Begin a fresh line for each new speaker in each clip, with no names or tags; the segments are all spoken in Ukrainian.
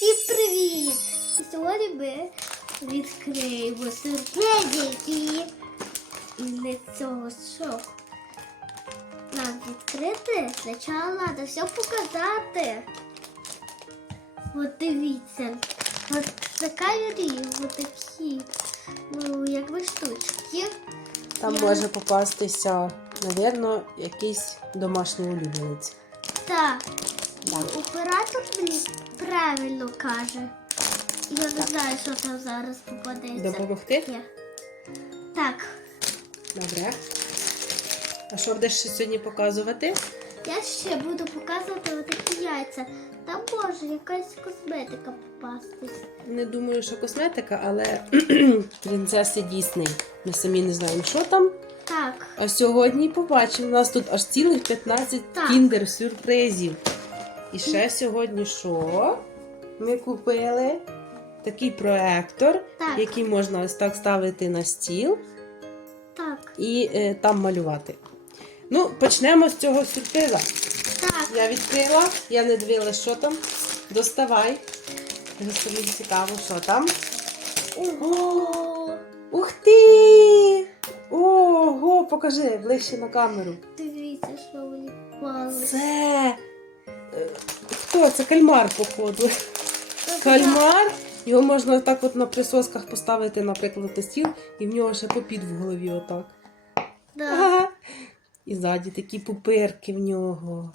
Всім привіт! І Сьогодні ми відкриємо сюрпризики. І для цього що? Нам відкрити спочатку треба все показати. От дивіться. От на камері от такі, ну, якби штучки.
Там
Я-
може попастися, напевно, якийсь домашній улюбленець.
Так.
Так.
Оператор мені правильно каже. Я не знаю, що там зараз попадеться.
Допомогти?
Є. Так,
Добре. А що будеш ще сьогодні показувати?
я ще буду показувати отакі яйця. Там може якась косметика попастись.
Не думаю, що косметика, але принцеси Дісней. Ми самі не знаємо, що там.
Так,
А сьогодні побачимо. У нас тут аж цілих 15
Так.
кіндер-сюрпризів. І ще сьогодні що? Ми купили такий проектор,
Так.
який можна ось так ставити на стіл.
так,
і е, там малювати. Ну, почнемо з цього сюрприза.
так.
Я відкрила, я не дивилася, що там. Доставай. Собі цікаво, що там.
Ого!
Ух ти! Ого, покажи ближче на камеру.
Дивіться, що мені попалось.
Це. Хто? Це кальмар, походу. Кальмар. Його можна так от на присосках поставити, наприклад, на стіл, і в нього ще попід в голові отак.
Да.
Ага. І ззаді такі пупирки в нього.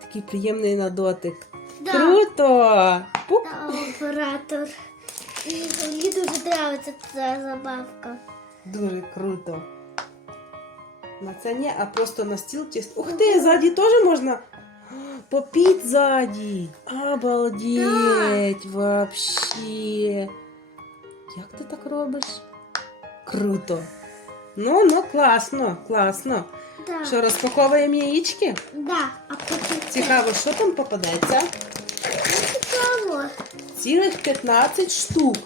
Такий приємний на дотик.
Да.
Круто! Пуп.
Да, оператор. І мені дуже подобається ця забавка.
Дуже круто. На це ні, а просто на стіл чисто. Ух ти, ззаді теж можна. Попіть ззаді. Обалдеть, вообще. Як ти так робиш? Круто. Ну, ну, класно, класно.
Да.
Що, розпаковуємо яєчки?
Да, а потім.
Цікаво, що там попадеться?
Цікаво.
Цілих 15 штук.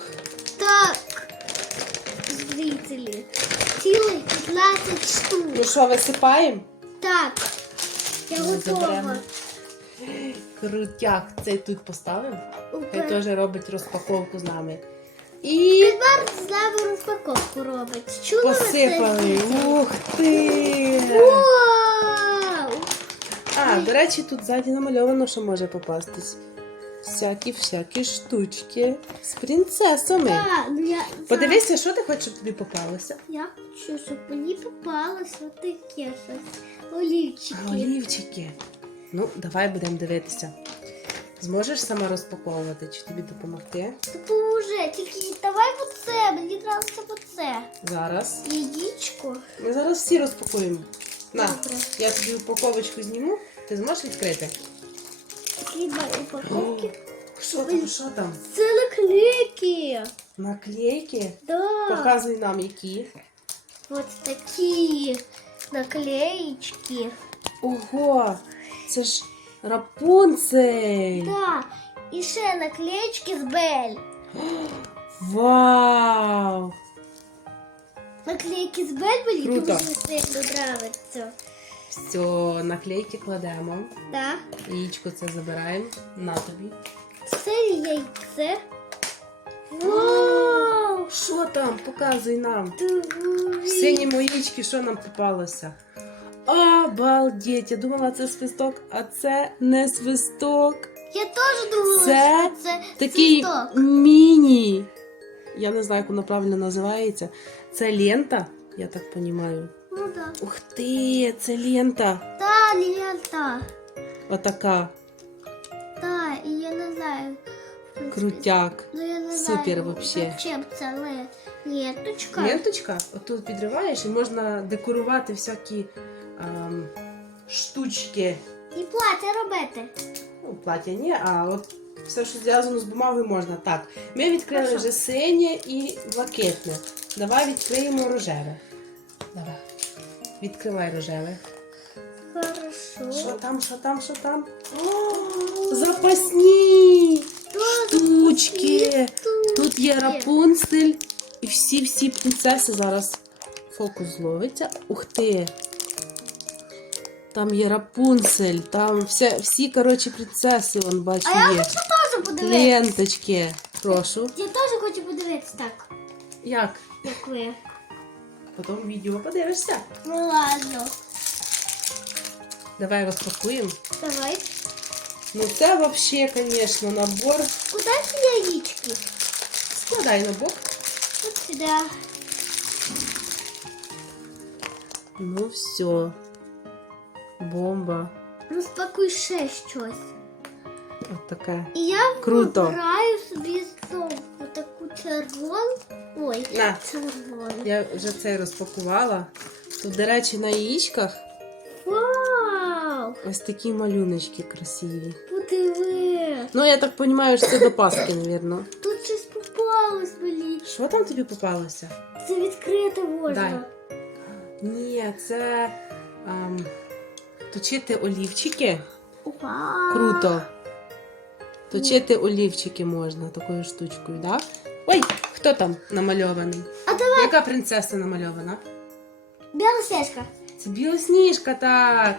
Так, зрителі. Цілих 15 штук.
Ну що, висипаємо?
Так, я
Ну,
готова.
заберемо. Крутяк. Цей тут поставимо.
Упер-
теж робить розпаковку з нами. І
Тепер з нами розпаковку робить. Чули
посипали. Ух ти!
Вау!
А, до речі, тут ззаді намальовано, що може попастись. Всякі-всякі штучки з принцесами.
Так, ну я...
Подивися, що ти хочеш, щоб тобі попалося.
Я хочу, щоб мені попалось отаке щось. Олівчики.
Олівчики. Ну, давай будемо дивитися. Зможеш сама розпаковувати, чи тобі допомогти?
Допоможе, тільки давай оце, мені подобається оце.
Зараз.
Яєчко.
Ми зараз всі розпакуємо. На,
Добре.
я тобі упаковочку зніму, ти зможеш відкрити?
Такі два упаковки.
Що там, що там?
Це наклейки.
Наклейки?
Да.
Показуй нам, які.
Вот такі наклеечки.
Ого, це ж Рапунцель.
Да. І ще наклеечки з Бель.
Вау!
Наклейки з Бель
Круто.
дуже сильно нравиться.
Все, наклейки кладемо.
Да.
Яєчко це забираємо. На тобі.
Це яйце. Вау!
Що там? Показуй нам. В
Дивись.
синьому яєчки що нам попалося? Обалдеть! Я думала, це свисток, а це не свисток.
Я теж думала,
Це
що це
Такий
свисток.
міні. Я не знаю, як воно правильно називається. Це лента, я так розумію.
Ну да.
Ух ти, це лента.
Та, лента.
Отака.
Та, і я не знаю.
Крутяк.
Ну я не
Супер
знаю,
вообще.
зачем це ле- ленточка.
Ленточка, отут відриваєш і можна декорувати всякі штучки.
І плаття робити.
Ну, плаття ні, а от все, що зв'язано з бумагою, можна. Так, ми відкрили
Хорошо.
вже синє і блакитне. Давай відкриємо рожеве. Давай. Відкривай рожеве.
Хорошо.
Що там, що там, що там? О, запасні штучки.
Тут
є Рапунцель і всі-всі принцеси зараз фокус зловиться. Ух ти! Там є Рапунцель, там все, всі, коротше, принцеси, вон бачу,
А я
є.
хочу теж подивитися.
Ленточки. Прошу.
Я теж хочу подивитися так,
Як?
як ви.
Потім відео подивишся.
Ну ладно.
Давай розпакуємо.
Давай.
Ну це вообще, звісно, набор.
Куда ці яєчки?
Складай на бок.
От сюди.
Ну все. Бомба.
Розпакуй ще щось.
От така.
І я
Круто.
вибираю собі знову таку червону. Ой,
На.
червону.
Я вже це розпакувала. Тут, до речі, на яєчках
Вау!
ось такі малюночки красиві.
Подиви.
Ну, я так розумію, що це до Пасхи, мабуть.
Тут щось попалось мені.
Що там тобі попалося?
Це відкрити можна.
Ні, це ем, точити олівчики.
Вау!
Круто. Точити олівчики можна такою штучкою, так? Да? Ой, хто там намальований?
А давай
Яка принцеса намальована?
біла стежка.
Це білосніжка, так.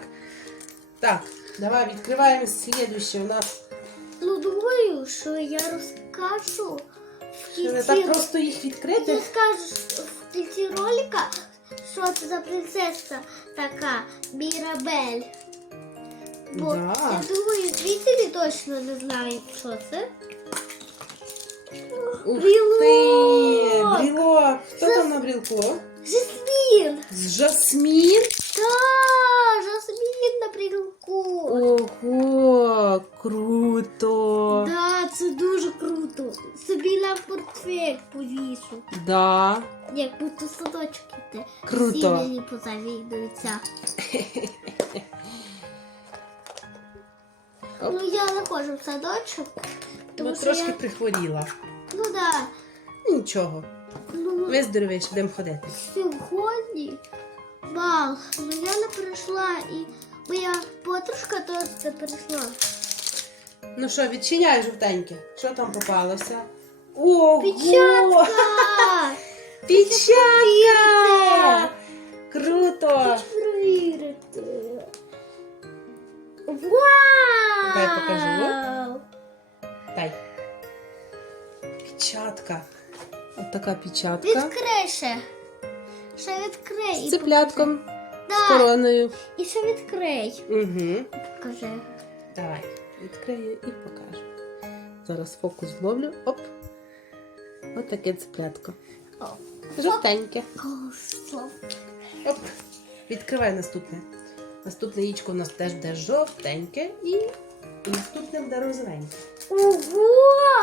Так, давай відкриваємо слідуще. У нас
Ну думаю, що я розкажу в
не так просто їх
Ти
відкрити.
скажеш в кінці ролика, що це за принцеса така Мірабель. Бо
Да.
я думаю, зрителі точно не знають, що це.
Ух
Брілок!
ти! Брілок! Хто там на брілку?
Жасмін!
Жасмін?
Так, жасмін на брілку.
Ого, круто!
Да, це дуже круто. Собі на портфель повішу.
Да.
Як будто садочок іде.
Круто.
Всі мені позавідуються. Ну я не ходжу в садочок. Тому
Ну,
що
трошки
я...
прихворіла.
Ну да.
Нічого. Виздоровіш, будемо ходити.
сьогодні бал. Ну я не прийшла і моя подружка теж не прийшла.
Ну що, відчиняй жовтеньке. Що там попалося? Ого!
Печатка!
Печатка! Круто!
Хочу перевірити. Вау!
Дай покажу. Дай. Печатка. От така печатка.
Відкрий ще. Ще відкрий.
З цеплятком,
покажи.
з короною.
І ще відкрий.
Угу.
Покажи.
Давай, відкрию і покажу. Зараз фокус зловлю. Оп. Ось таке цеплятко. Жовтеньке. Оп. Відкривай наступне. Наступне яєчко у нас теж буде жовтеньке і наступне буде розовеньке.
Ого!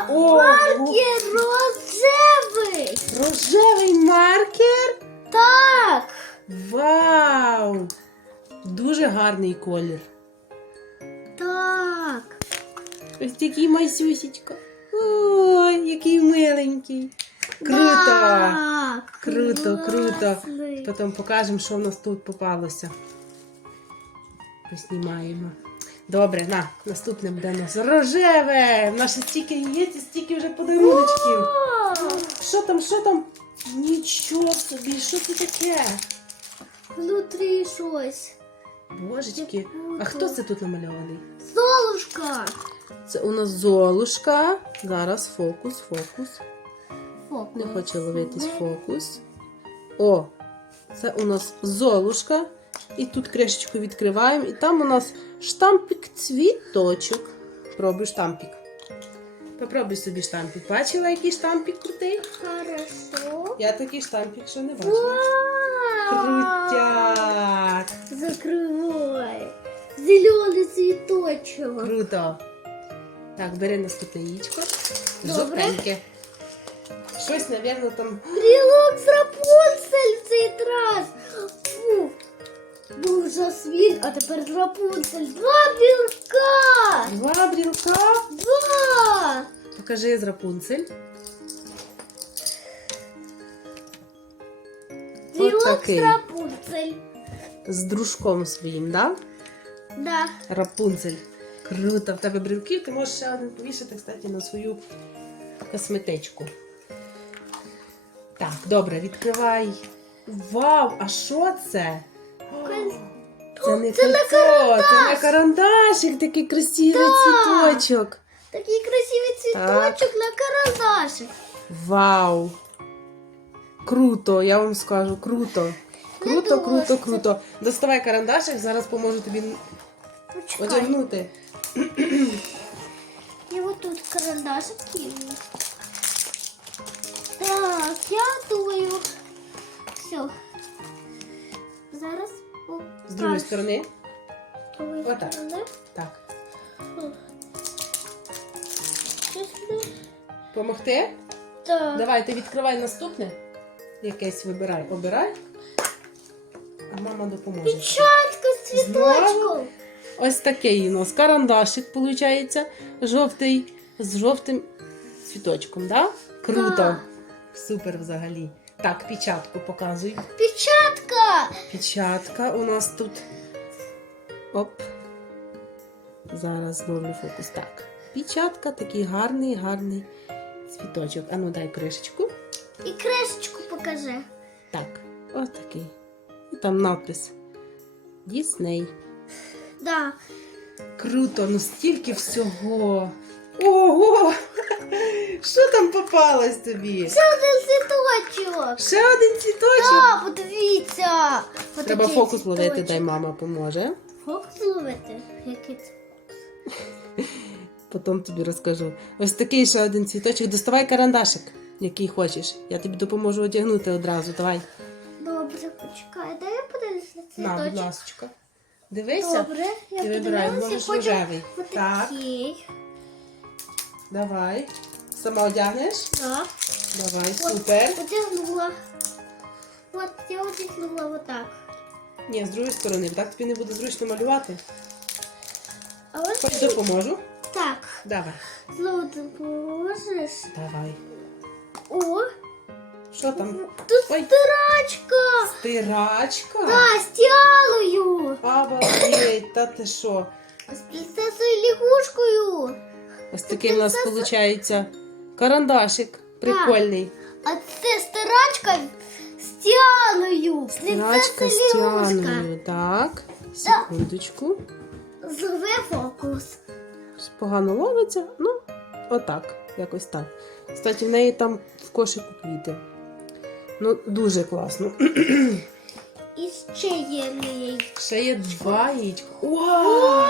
Ого!
Маркер рожевий!
Рожевий маркер.
Так!
Вау! Дуже гарний колір.
Так!
Ось такий масюсічка. Ой, який миленький. Круто!
Так!
Круто, круто.
Класний.
Потім покажемо, що в нас тут попалося. Поснімаємо. Добре, на, наступне буде у нас рожеве. Нас стільки і стільки вже подаруночків. Що там, що там? Нічого собі, що це таке?
Внутрі щось.
Божечки, а хто це тут намальований?
Золушка!
Це у нас золушка. Зараз фокус, фокус.
Фокус.
Не хоче ловитись фокус. О, це у нас золушка. І тут кришечку відкриваємо. І там у нас штампик цвіточок. Пробуй штампик. Попробуй собі штампик. Бачила, який штампик крутий?
Хорошо.
Я такий штампик ще не бачила. Крутяк!
Закривай. Зелений цвіточок.
Круто! Так, бери наступне яєчко. Жовтеньке. Щось, напевно, там.
Брілок з Рапунцель в цей раз. Фу. Був жасмін, а тепер Рапунцель. Два брілка.
Два брілка.
Два.
Покажи з Рапунцель.
Брілок з Рапунцель.
З дружком своїм, да?
Да.
Рапунцель. Круто, в тебе брілки, ти можеш ще один повішати, кстати, на свою косметичку. Так, добре, відкривай. Вау, а що це? Це не
Це
кольцо, це не карандашик, такий красивий цвіточок.
Такий красивий цвіточок на карандашик.
Вау! Круто, я вам скажу, круто. Круто, круто, круто. Доставай карандашик, зараз поможу тобі
Почекай.
одягнути.
І от тут карандашик є. Так, я думаю. Все. Зараз
З другої сторони. Отак. Так. Помогти?
Так.
Давай, ти відкривай наступне. Якесь вибирай. Обирай. А мама допоможе.
Печатка з цвіточком.
Ось такий у нас карандашик, виходить, жовтий, з жовтим цвіточком, да? Круто.
Так.
Супер взагалі. Так, печатку показуй.
Печатка.
Печатка у нас тут. Оп. Зараз зловлю фокус. Так. Печатка, такий гарний, гарний цвіточок. Ану, дай кришечку.
І кришечку покажи.
Так, ось такий. І там надпис. Дісней.
Да.
Круто, ну стільки всього. Ого! Що там попалось тобі?
Це один цвіточок.
Ще один цвіточок.
Да, подивіться.
Треба
Отакий
фокус ловити,
цвіточок.
дай мама поможе.
Фокус ловити? Який це?
Потім тобі розкажу. Ось такий ще один цвіточок. Доставай карандашик, який хочеш. Я тобі допоможу одягнути одразу. Давай.
Добре, почекай. Дай я подивлюсь на
На, будь
цвіточок.
ласочка. Дивися.
Добре, я
вибирай,
подивилася,
можеш
хочу
рожевий. Так.
отакий.
Давай. Сама одягнеш?
Да.
Давай, супер.
Одягнула. От, я одягнула отак.
Ні, з другої сторони, так тобі не буде зручно малювати.
А ось
Хоч допоможу.
так.
Давай.
Знову допоможеш.
Давай.
О,
Що там?
тут
Ой.
стирачка.
Стирачка?
Да, з тялою.
Обалдеть, та ти що?
З принцесою лягушкою.
Ось такий у нас виходить карандашик. Прикольний.
А це стирачка з тялою.
Стирачка з тяною. Так. Секундочку.
Злови фокус.
Погано ловиться. Ну, отак. Якось так. Кстати, в неї там в кошику квіти. Ну, дуже класно.
І ще є неї.
Ще є два яєчка. Вау!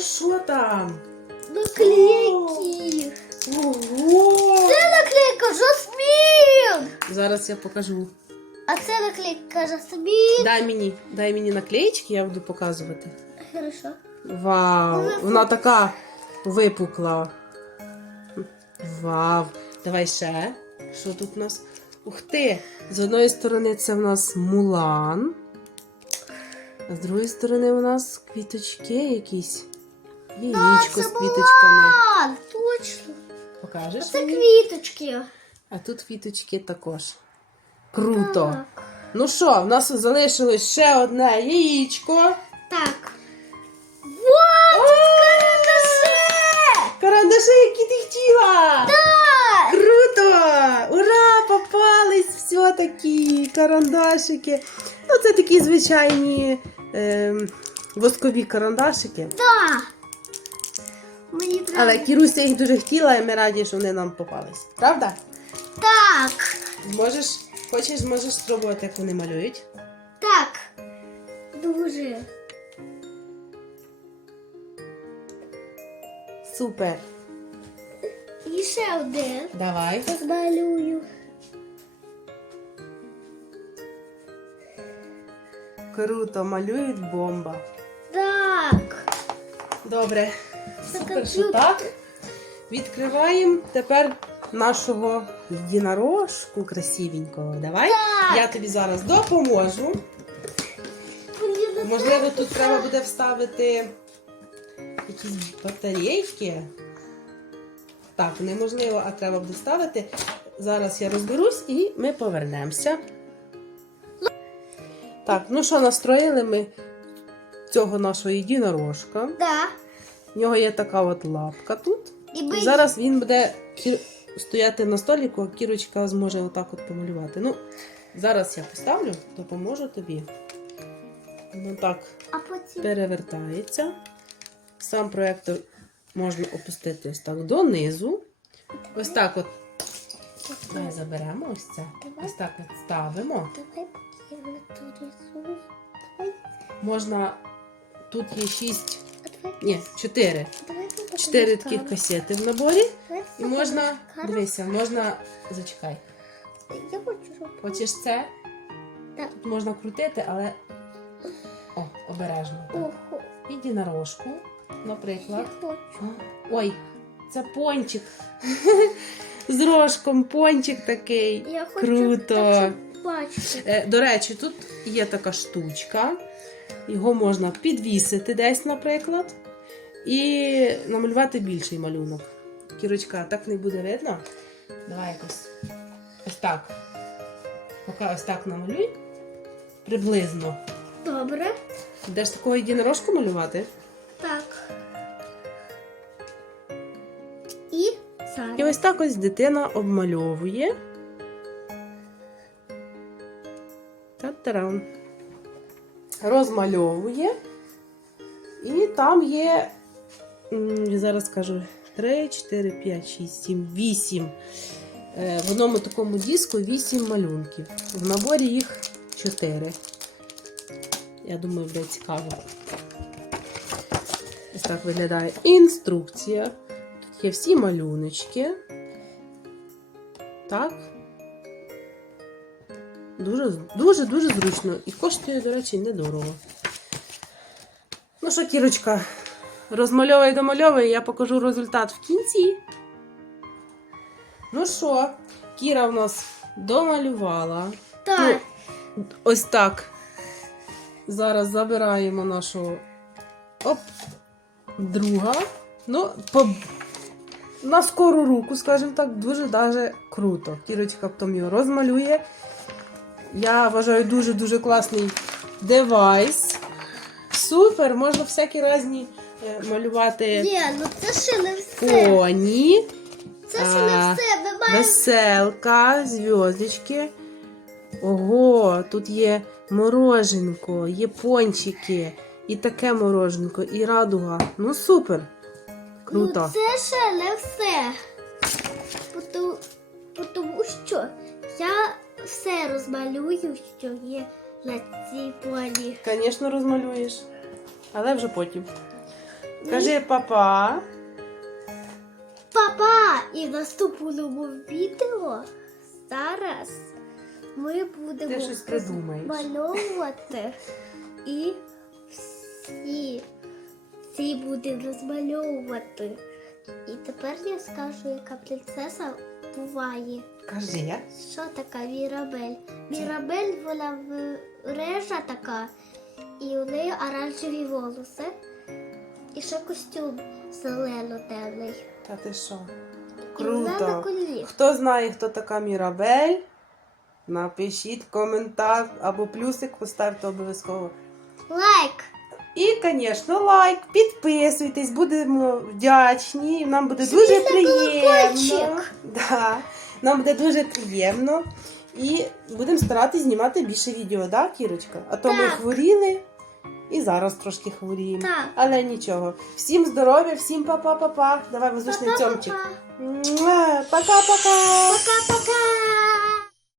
Що там?
Наклейки.
Ого!
Це наклейка жасмін.
Зараз я покажу.
А це наклейка жасмін.
Дай мені, дай мені наклеїчки, я буду показувати.
Хорошо.
Вау! Вона така випукла. Вау! Давай ще. Що тут у нас? Ух ти! З одної сторони це в нас мулан. А з другої сторони у нас квіточки якісь. Яєчко з квіточками.
А, точно.
Покажеш?
Це
мені?
квіточки.
А тут квіточки також. Круто!
Так.
Ну що, в нас залишилось ще одне яєчко.
Так. Вот! Карандаши!
Карандаши, які ти хотіла!
Так!
Круто! Ура! Попались все-таки карандашики. Ну, це такі звичайні ем, воскові карандашики.
Да. Мені треба.
Але Кіруся їх дуже хотіла, і ми раді, що вони нам попались. Правда?
Так.
Можеш, хочеш, можеш спробувати, як вони малюють.
Так. Дуже.
Супер.
І ще один.
Давай.
Розмалюю.
Круто, малюють бомба.
Так.
Добре. Супер, що так. Відкриваємо тепер нашого єдинорожку красивенького. Давай.
Так.
Я тобі зараз допоможу. Можливо, тут треба буде вставити якісь батарейки. Так, неможливо, а треба буде вставити. Зараз я розберусь і ми повернемося. Так, ну що, настроїли ми цього нашого єдинорожка.
Да.
В нього є така от лапка тут.
І
зараз він буде стояти на століку, а кірочка зможе отак от помалювати. Ну, зараз я поставлю, допоможу тобі. Ну так, перевертається. Сам проєктор можна опустити ось так донизу. Ось так от. Давай заберемо ось це. Ось так от ставимо. Можна. Тут є шість, ні, чотири. Чотири таких касети в наборі. І можна. Дивися, можна. Зачекай.
Я хочу.
Хочеш це?
Так.
Тут можна крутити, але. О, обережно. так.
Ого,
Єдинорожку,
я
наприклад.
хочу.
Ой, це пончик. З рожком пончик такий.
Я хочу
Круто.
бачити.
Е, До речі, тут є така штучка. Його можна підвісити десь, наприклад, і намалювати більший малюнок. Кірочка, так не буде видно. Давай якось ось так. Поки ось так намалюй. Приблизно.
Добре.
Будеш такого єдинорожку малювати?
Так. І
І ось так ось дитина обмальовує. Та-тарам. Розмальовує. І там є, зараз скажу, 3, 4, 5, 6, 7, 8. Е, В одному такому диску 8 малюнків. В наборі їх 4. Я думаю, буде цікаво. Ось так виглядає інструкція. Тут є всі малюночки. Так. Дуже, дуже, дуже зручно. І коштує, до речі, недорого. Ну що, Кірочка, розмальовує домальовує, я покажу результат в кінці. Ну що, Кіра в нас домалювала.
Так.
Ось так. Зараз забираємо нашого оп, друга. Ну, по, на скору руку, скажімо так, дуже даже круто. Кірочка потім його розмалює. Я вважаю дуже-дуже класний девайс. Супер, можна всякі різні е, малювати
Є, ну це ще не все.
поні.
Це ще не все. Ми маємо
Веселка, зв'язочки. Ого, тут є мороженко, є пончики, і таке мороженко, і радуга. Ну супер. Круто.
Ну, це ще не все. Потому, тому що я все розмалюю, що є на цій полі.
Звісно, розмалюєш. Але вже потім. Кажи папа.
Папа! І в наступному відео зараз ми будемо
Ти
розмальовувати і всі, всі будемо розмальовувати. І тепер я скажу, яка принцеса буває.
Кажи.
Що така Мірабель? Мірабель вона режа така, і у неї оранжеві волоси, і ще костюм зелено-темний.
Та ти що? Круто. Хто знає, хто така Мірабель? Напишіть коментар або плюсик поставте обов'язково.
Лайк!
І, звісно, лайк, підписуйтесь, будемо вдячні. Нам буде дуже приємно. Да. Нам буде дуже приємно. І будемо старатися знімати більше відео, да, Кірочка? А то ми
Так.
хворіли і зараз трошки хворіємо.
Так.
Але нічого. Всім здоров'я, всім па-па-па-па. Давай воздушний цьомчик.
Пока-пока.
Муа, Пока-пока.
Пока-пока.